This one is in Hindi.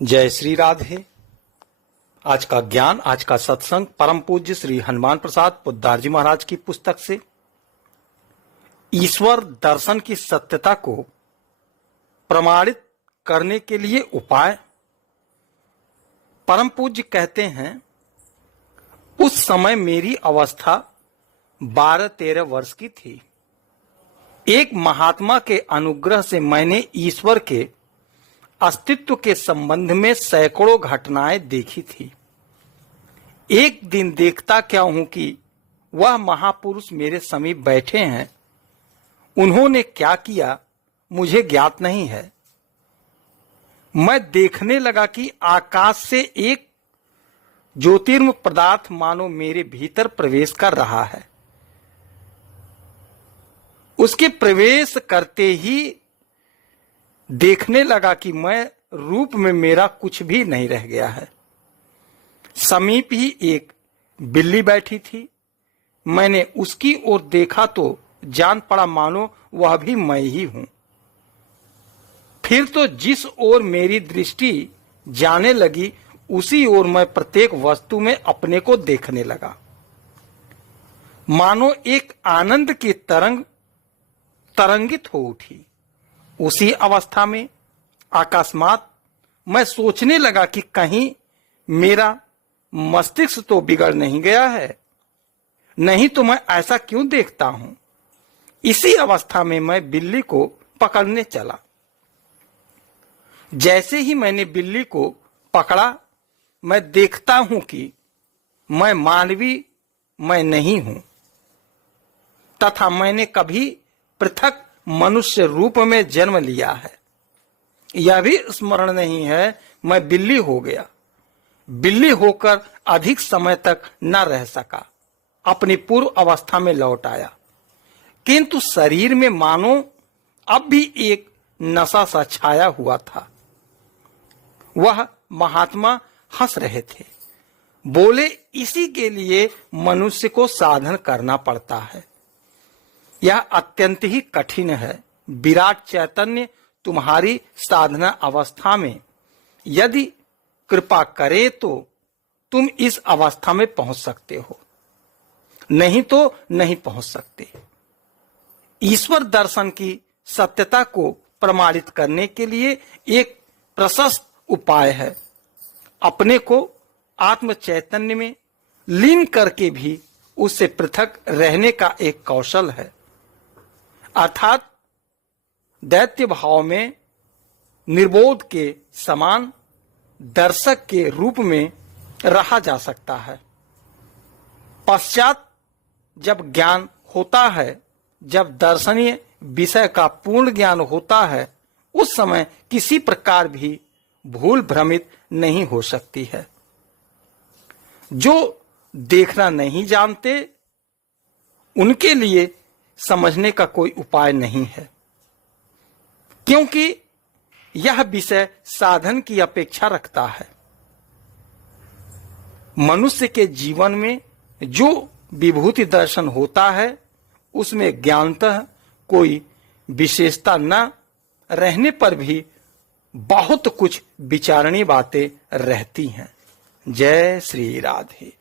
जय श्री राधे। आज का ज्ञान, आज का सत्संग परम पूज्य श्री हनुमान प्रसाद पोद्दार जी महाराज की पुस्तक से ईश्वर दर्शन की सत्यता को प्रमाणित करने के लिए उपाय। परम पूज्य कहते हैं, उस समय मेरी अवस्था 12-13 वर्ष की थी। एक महात्मा के अनुग्रह से मैंने ईश्वर के अस्तित्व के संबंध में सैकड़ों घटनाएं देखी थी। एक दिन देखता क्या हूं कि वह महापुरुष मेरे समीप बैठे हैं। उन्होंने क्या किया मुझे ज्ञात नहीं है। मैं देखने लगा कि आकाश से एक ज्योतिर्मय पदार्थ मानो मेरे भीतर प्रवेश कर रहा है। उसके प्रवेश करते ही देखने लगा कि मैं रूप में मेरा कुछ भी नहीं रह गया है। समीप ही एक बिल्ली बैठी थी। मैंने उसकी ओर देखा तो जान पड़ा मानो वह भी मैं ही हूं। फिर तो जिस ओर मेरी दृष्टि जाने लगी उसी ओर मैं प्रत्येक वस्तु में अपने को देखने लगा। मानो एक आनंद की तरंग तरंगित हो उठी। उसी अवस्था में अकस्मात मैं सोचने लगा कि कहीं मेरा मस्तिष्क तो बिगड़ नहीं गया है, नहीं तो मैं ऐसा क्यों देखता हूं। इसी अवस्था में मैं बिल्ली को पकड़ने चला। जैसे ही मैंने बिल्ली को पकड़ा, मैं देखता हूं कि मैं मानवी मैं नहीं हूं तथा मैंने कभी पृथक मनुष्य रूप में जन्म लिया है। यह भी स्मरण नहीं है मैं बिल्ली हो गया। बिल्ली होकर अधिक समय तक न रह सका, अपनी पूर्व अवस्था में लौट आया। किंतु शरीर में मानो अब भी एक नशा सा छाया हुआ था। वह महात्मा हंस रहे थे। बोले, इसी के लिए मनुष्य को साधन करना पड़ता है। यह अत्यंत ही कठिन है। विराट चैतन्य तुम्हारी साधना अवस्था में यदि कृपा करे तो तुम इस अवस्था में पहुंच सकते हो, नहीं तो नहीं पहुंच सकते। ईश्वर दर्शन की सत्यता को प्रमाणित करने के लिए एक प्रशस्त उपाय है। अपने को आत्म चैतन्य में लीन करके भी उससे पृथक रहने का एक कौशल है। अर्थात दैत्य भाव में निर्बोध के समान दर्शक के रूप में रहा जा सकता है। पश्चात जब ज्ञान होता है, जब दर्शनीय विषय का पूर्ण ज्ञान होता है, उस समय किसी प्रकार भी भूल भ्रमित नहीं हो सकती है। जो देखना नहीं जानते उनके लिए समझने का कोई उपाय नहीं है, क्योंकि यह विषय साधन की अपेक्षा रखता है। मनुष्य के जीवन में जो विभूति दर्शन होता है उसमें ज्ञानतः कोई विशेषता न रहने पर भी बहुत कुछ विचारणीय बातें रहती हैं। जय श्री राधे।